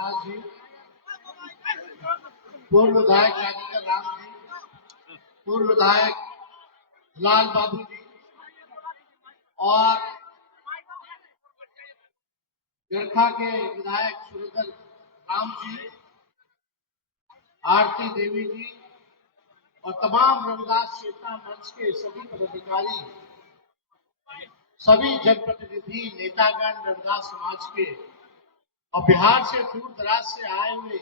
प्रकाश जी, पूर्व विधायक राजेंद्र राम जी, पूर्व विधायक लाल बाबू जी और गरखा के विधायक सुरेंद्र राम जी, आरती देवी जी और तमाम रविदास चेतना मंच के सभी पदाधिकारी, सभी जनप्रतिनिधि, नेतागण, रविदास समाज के और बिहार से दूर दराज से आए हुए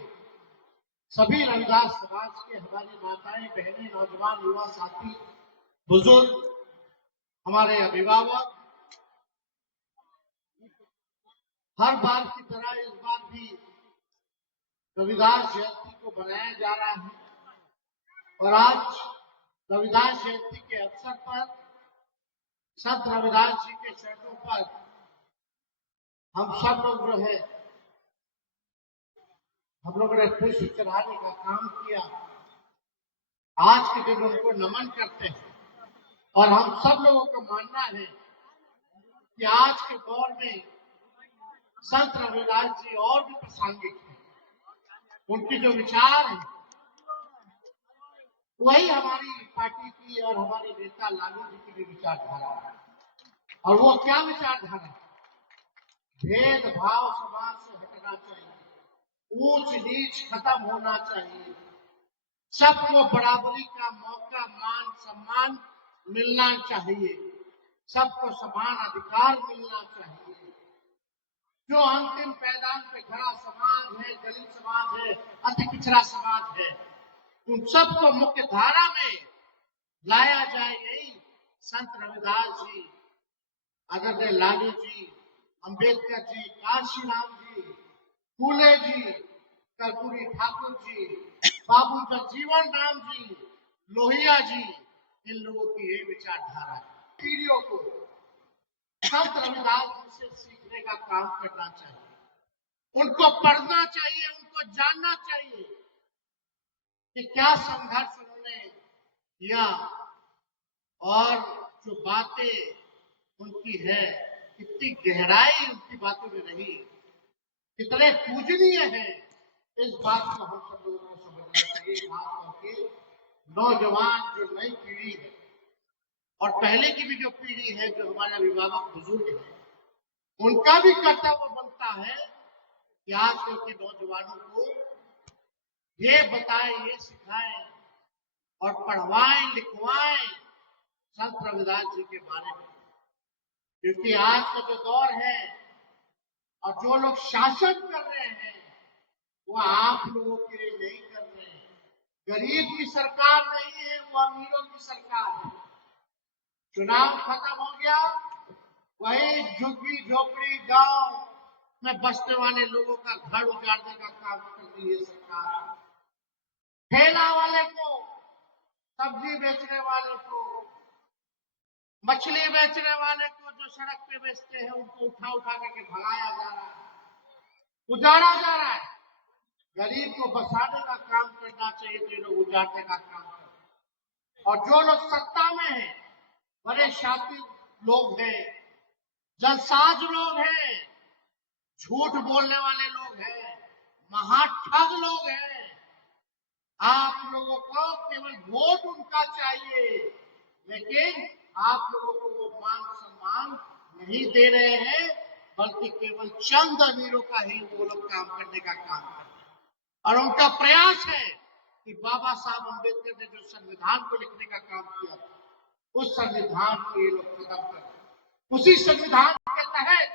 सभी रविदास समाज के हमारी माताएं, बहनें, नौजवान, युवा साथी, बुजुर्ग, हमारे अभिभावक, हर बार की तरह इस बार भी रविदास जयंती को मनाया जा रहा है और आज रविदास जयंती के अवसर पर संत रविदास जी के चरणों पर हम सब लोग जो है हम लोगों ने पुष्प चढ़ाने का काम किया। आज के दिन उनको नमन करते हैं और हम सब लोगों का मानना है कि आज के दौर में संत रविदास जी और भी प्रासंगिक हैं। उनके जो विचार हैं वही हमारी पार्टी की और हमारे नेता लालू जी की भी विचारधारा है। और वो क्या विचारधारा है? भेदभाव समाज से हटना चाहिए, ऊंच नीच खत्म होना चाहिए, सबको बराबरी का मौका, मान सम्मान मिलना चाहिए, सबको समान अधिकार मिलना चाहिए। जो अंतिम पैदान पे खड़ा समाज है, दलित समाज है, अति पिछड़ा समाज है, उन सबको मुख्य धारा में लाया जाए, यही संत रविदास जी, आदरणीय लालू जी, अंबेडकर जी, काशीराम जी, फूले जी, कर्पूरी ठाकुर जी, बाबू जगजीवन राम जी, लोहिया जी, इन लोगों की ये विचारधारा है। पीढ़ियों को संत रविदास जी से सीखने का काम करना चाहिए, उनको पढ़ना चाहिए, उनको जानना चाहिए कि क्या संघर्ष उन्होंने किया और जो बातें उनकी है, कितनी गहराई उनकी बातों में रही, कितने पूजनीय है, इस बात को हम सब लोगों को समझना चाहिए। खास करके नौजवान जो नई पीढ़ी है और पहले की भी जो पीढ़ी है, जो हमारे अभिभावक बुजुर्ग हैं, उनका भी कर्तव्य बनता है कि आजकल के नौजवानों को ये बताएं, ये सिखाएं और पढ़वाएं, लिखवाएं संत रविदास जी के बारे में। क्योंकि आज का जो दौर है और जो लोग शासन कर रहे हैं वो आप लोगों के लिए नहीं कर रहे हैं। गरीब की सरकार नहीं है, वो अमीरों की सरकार है। चुनाव खत्म हो गया, वही झुग्गी झोपड़ी गांव में बसने वाले लोगों का घर उजाड़ने का काम कर रही है सरकार। ठेला वाले को, सब्जी बेचने वाले को, मछली बेचने वाले को, जो सड़क पे बेचते हैं, उनको उठा उठा करके भगाया जा रहा है, उजाड़ा जा रहा है। गरीब को बसाने का काम करना चाहिए तो ये लोग उजाड़ने का काम करते। और जो लोग सत्ता में हैं, बड़े शातिर लोग हैं, जलसाज लोग हैं, झूठ बोलने वाले लोग हैं, महाठग लोग हैं। आप लोगों को केवल वोट उनका चाहिए, लेकिन आप लोगों को वो मान सम्मान नहीं दे रहे हैं, बल्कि केवल चंद अमीरों का ही वो लोग काम करने का काम करते हैं। और उनका प्रयास है कि बाबा साहब अम्बेडकर ने जो संविधान को लिखने का काम किया था, उस संविधान को ये लोग खत्म कर, उसी संविधान के तहत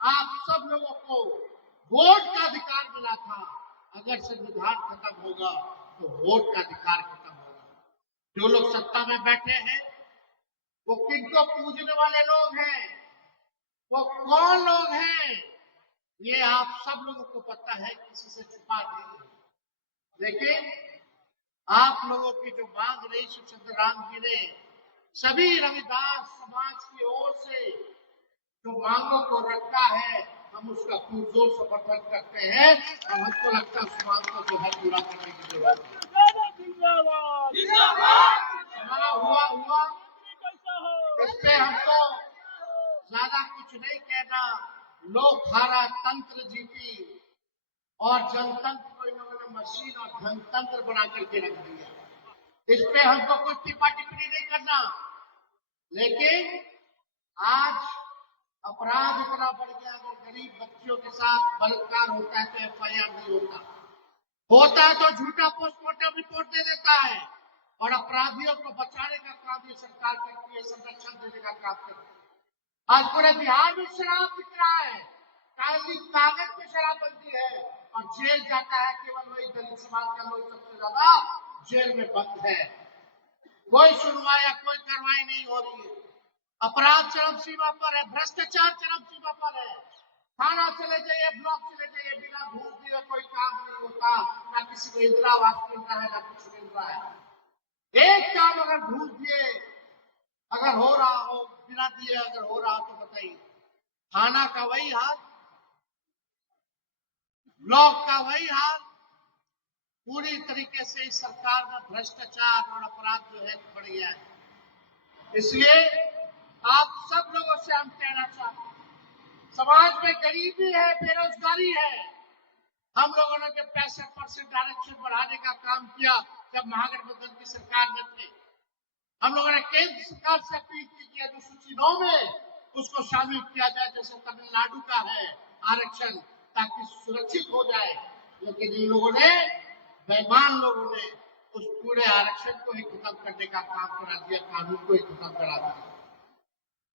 आप सब लोगों को वोट का अधिकार मिला था। अगर संविधान खत्म होगा तो वोट का अधिकार खत्म होगा। जो लोग सत्ता में बैठे हैं वो किनको पूजने वाले लोग हैं, वो कौन लोग हैं, ये आप सब लोगों को पता है, किसी से छुपा नहीं है। लेकिन आप लोगों की जो मांग रही सुरेंद्र राम जी ने सभी रविदास समाज की ओर से जो मांगों को रखा है, हम उसका पुरजोर समर्थन करते हैं और हमको लगता है उस मांग को जो है पूरा करने की जरूरत है। हुआ इस पे हमको ज्यादा कुछ नहीं कहना। लोकधारा तंत्र जीती, और जनतंत्र को इन लोगों ने मशीन और धनतंत्र बना करके रख दिया। इस पे हमको कुछ टिप्पा टिप्पणी नहीं करना, लेकिन आज अपराध इतना बढ़ गया। अगर गरीब बच्चियों के साथ बलात्कार होता है तो एफआईआर नहीं होता है तो झूठा पोस्टमार्टम रिपोर्ट दे देता है, और अपराधियों को बचाने का काम ये सरकार करती है, संरक्षण देने का काम करती है। आज पूरे बिहार में शराब बिक रहा है, कागज पे शराबबंदी है, और जेल जाता है केवल वही दलित समाज का लोग सबसे ज्यादा जेल में बंद है। कोई सुनवाई या कोई कार्रवाई नहीं हो रही है। अपराध चरम सीमा पर है, भ्रष्टाचार चरम सीमा पर है। थाना चले जाइए, ब्लॉक चले जाइए, बिना घूस दिए कोई काम नहीं होता। ना किसी को इंदिरा आवास मिल रहा है, ना कुछ मिल रहा है। एक काम अगर घूस दिए अगर हो रहा हो, बिना दिए अगर हो रहा हो तो बताइए। थाना का वही हाल, ब्लॉक का वही हाल। पूरी तरीके से इस सरकार में भ्रष्टाचार और अपराध जो है बढ़ गया है। इसलिए आप सब लोगों से हम कहना चाहते हैं, समाज में गरीबी है, बेरोजगारी है। हम लोगों ने जब 65% आरक्षण बढ़ाने का काम किया जब महागठबंधन की सरकार में थे, हम लोगों ने केंद्र सरकार से अपील की कि अनुसूची 9 में उसको शामिल किया जाए, जैसे तमिलनाडु का है आरक्षण, ताकि सुरक्षित हो जाए। लेकिन इन लोगों ने, बेईमान लोगों ने उस पूरे आरक्षण को ही खत्म करने का काम करा दिया, कानून को ही खत्म करा दिया।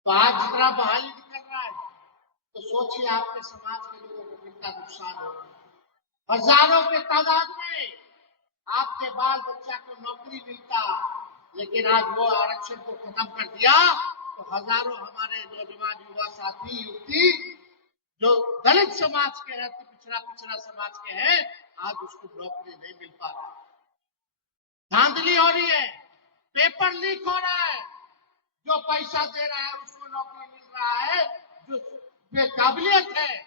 तो आज जितना बहाली निकल रहा है, तो सोचिए आपके समाज के लोगों को कितना नुकसान होगा। हजारों के तादाद में आपके बाल बच्चा को नौकरी मिलता, लेकिन आज वो आरक्षण को खत्म कर दिया तो हजारों हमारे नौजवान युवा साथी युवती जो दलित समाज के हैं, पिछड़ा समाज के हैं, आज उसको नौकरी नहीं मिल पा रहा। धांधली हो रही है, पेपर लीक हो रहा है। जो पैसा दे रहा है उसको नौकरी मिल रहा है, जो बेकाबिलियत है,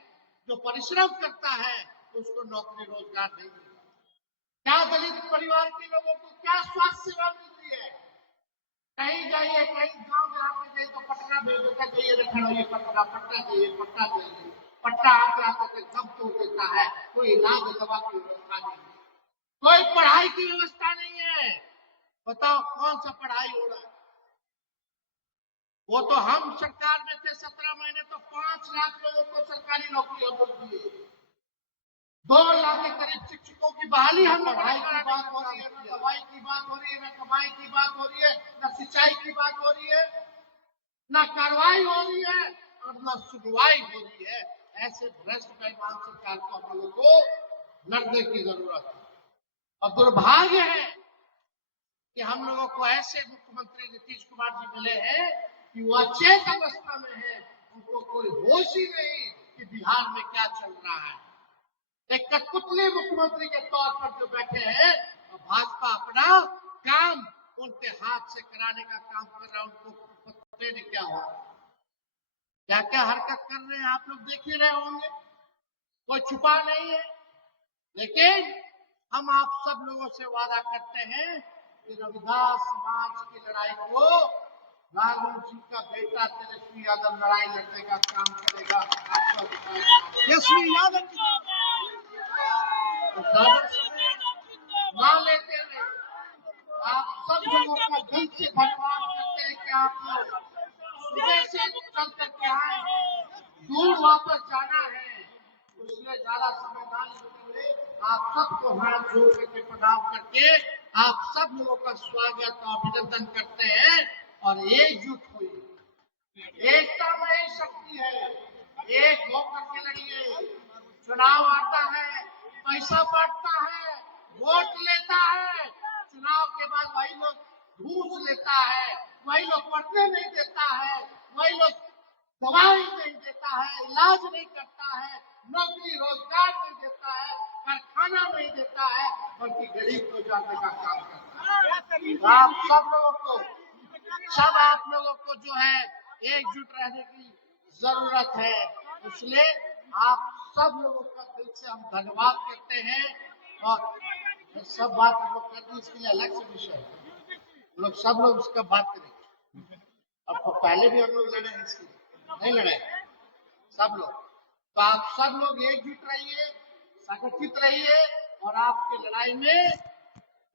जो परिश्रम करता है, उसको नौकरी रोजगार नहीं मिल रहा। क्या दलित परिवार के लोगों को क्या स्वास्थ्य सेवा मिल रही है? कहीं जाइए, कहीं गांव में आके जाइए तो पटना भेज देता, जाइए रखड़िए पटना, पटना जाइए, पटना जाइए, पटना आते आते दम तोड़ देता है। कोई इलाज दवा की व्यवस्था नहीं, कोई पढ़ाई की व्यवस्था नहीं है। बताओ कौन सा पढ़ाई हो रहा है? वो तो हम सरकार में थे 17 महीने, तो 5 लाख लोगों को सरकारी नौकरी हम लोग दिए। 2 लाख के करीब शिक्षकों की बहाली हम लोग। पढ़ाई की बात हो रही है, न दवाई की बात हो रही है, न कमाई की बात हो रही है, न सिंचाई की बात हो रही है, न कार्रवाई हो रही है और न सुनवाई हो रही है। ऐसे भ्रष्ट बेईमान सरकार को हम लोगों को लड़ने की जरूरत है। और दुर्भाग्य है कि हम लोगों को ऐसे मुख्यमंत्री नीतीश कुमार जी मिले हैं कि वो अचेत अवस्था में है, उनको कोई होश ही नहीं कि बिहार में क्या चल रहा है। एक कठपुतली मुख्यमंत्री के तौर पर जो बैठे हैं, और भाजपा अपना काम उनके हाथ से कराने का काम कर रहा है। उनको पता नहीं क्या हो, क्या क्या हरकत कर रहे हैं, आप लोग देख ही रहे होंगे, कोई छुपा नहीं है। लेकिन हम आप सब लोगों से वादा करते हैं कि रविदास समाज की लड़ाई को लालू जी का बेटा तेजस्वी यादव लड़ाई लड़ने का काम करेगा। तेजस्वी यादव ना लेते हुए आप सब लोगों का दिल से धन्यवाद करते हैं कि आप लोग सुबह से चल करके आए हैं। दूर वापस जाना है, उसमें ज्यादा समय ना लेते हुए आप सबको हाथ जोड़ करके प्रणाम करके आप सब लोगों का स्वागत और अभिनंदन करते हैं। और एकजुट हुई, एकता में एक शक्ति है, एक होकर के लड़िए। चुनाव आता है, पैसा बढ़ता है, वोट लेता है, चुनाव के बाद वही लोग घूस लेता है, वही लोग पढ़ने नहीं देता है, वही लोग दवाई नहीं देता है, इलाज नहीं करता है, नौकरी रोजगार नहीं देता है, कारखाना नहीं देता है, बल्कि गरीब को जानने का काम करता है। तो आप आप लोगों को जो है एकजुट रहने की जरूरत है। इसलिए आप सब लोगों का दिल से हम धन्यवाद करते हैं। और सब बात हम लोग करते हैं, इसके लिए अलग से विषय है, हम लोग सब लोग इसका बात करेंगे। अब पहले भी हम लोग लड़े हैं, इसके नहीं लड़े सब लोग। तो आप सब लोग एकजुट रहिए, संगठित रहिए और आपकी लड़ाई में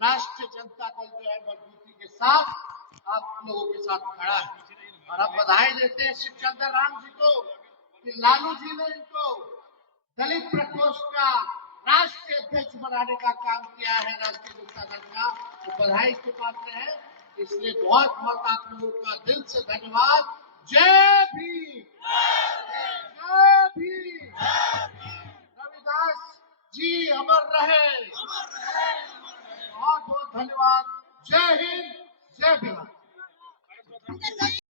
राष्ट्रीय जनता दल जो है मजबूती के साथ आप लोगों के साथ खड़ा है। और अब बधाई देते हैं शिवचंद्र राम जी को कि लालू जी ने इनको दलित प्रकोष्ठ का राष्ट्रीय अध्यक्ष बनाने का काम किया है राष्ट्रीय जनता दल का, तो बधाई के पात्र है। इसलिए बहुत बहुत आप लोगों का दिल से धन्यवाद। जय भीम, जय भीम। रविदास जी अमर रहे। बहुत बहुत धन्यवाद। जय हिंद, जय भीम।